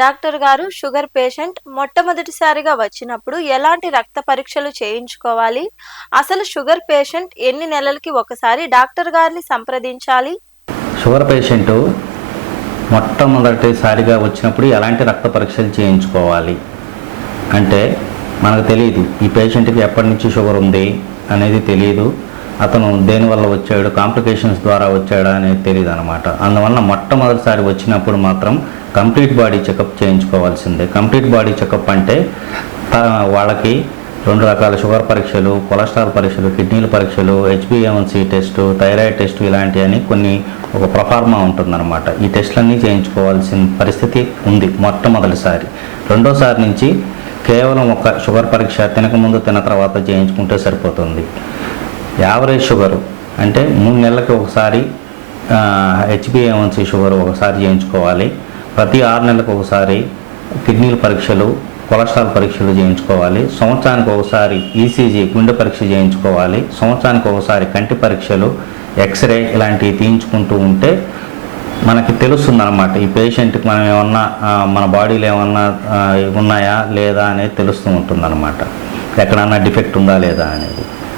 Doctor గారు, sugar patient మొట్టమొదటిసారిగా వచ్చినప్పుడు ఎలాంటి రక్త పరీక్షలు చేయించుకోవాలి? అసలు షుగర్ పేషెంట్ ఎన్ని నెలలకి ఒకసారి డాక్టర్ గారిని సంప్రదించాలి? షుగర్ పేషెంటు మొట్టమొదటిసారిగా వచ్చినప్పుడు ఎలాంటి రక్త పరీక్షలు చేయించుకోవాలి అంటే మనకు తెలియదు. ఈ పేషెంట్కి ఎప్పటి నుంచి షుగర్ ఉంది అనేది తెలియదు. అతను దేనివల్ల వచ్చాడు, కాంప్లికేషన్స్ ద్వారా వచ్చాడా అనేది తెలియదు అనమాట. అందువల్ల మొట్టమొదటిసారి వచ్చినప్పుడు మాత్రం కంప్లీట్ బాడీ చెకప్ చేయించుకోవాల్సిందే. కంప్లీట్ బాడీ చెకప్ అంటే వాళ్ళకి 2 రకాల షుగర్ పరీక్షలు, కొలెస్ట్రాల్ పరీక్షలు, కిడ్నీల పరీక్షలు, HbA1c టెస్టు, థైరాయిడ్ టెస్టు ఇలాంటివన్నీ కొన్ని ఒక ప్రొఫార్మా ఉంటుందన్నమాట. ఈ టెస్టులన్నీ చేయించుకోవాల్సిన పరిస్థితి ఉంది మొట్టమొదటిసారి. రెండోసారి నుంచి కేవలం ఒక షుగర్ పరీక్ష తినకముందు తిన్న తర్వాత చేయించుకుంటే సరిపోతుంది. యావరేజ్ షుగరు అంటే 3 నెలలకి ఒకసారి HbA1c షుగర్ ఒకసారి చేయించుకోవాలి. ప్రతి 6 నెలలకు ఒకసారి కిడ్నీల పరీక్షలు, కొలెస్ట్రాల్ పరీక్షలు చేయించుకోవాలి. సంవత్సరానికి ఒకసారి ECG గుండె పరీక్ష చేయించుకోవాలి. సంవత్సరానికి ఒకసారి కంటి పరీక్షలు, ఎక్స్రే ఇలాంటివి తీయించుకుంటూ ఉంటే మనకి తెలుస్తుందన్నమాట. ఈ పేషెంట్కి మనం ఏమన్నా మన బాడీలో ఏమన్నా ఉన్నాయా లేదా అనేది తెలుస్తూ ఉంటుందన్నమాట. ఎక్కడన్నా డిఫెక్ట్ ఉందా లేదా అనేది.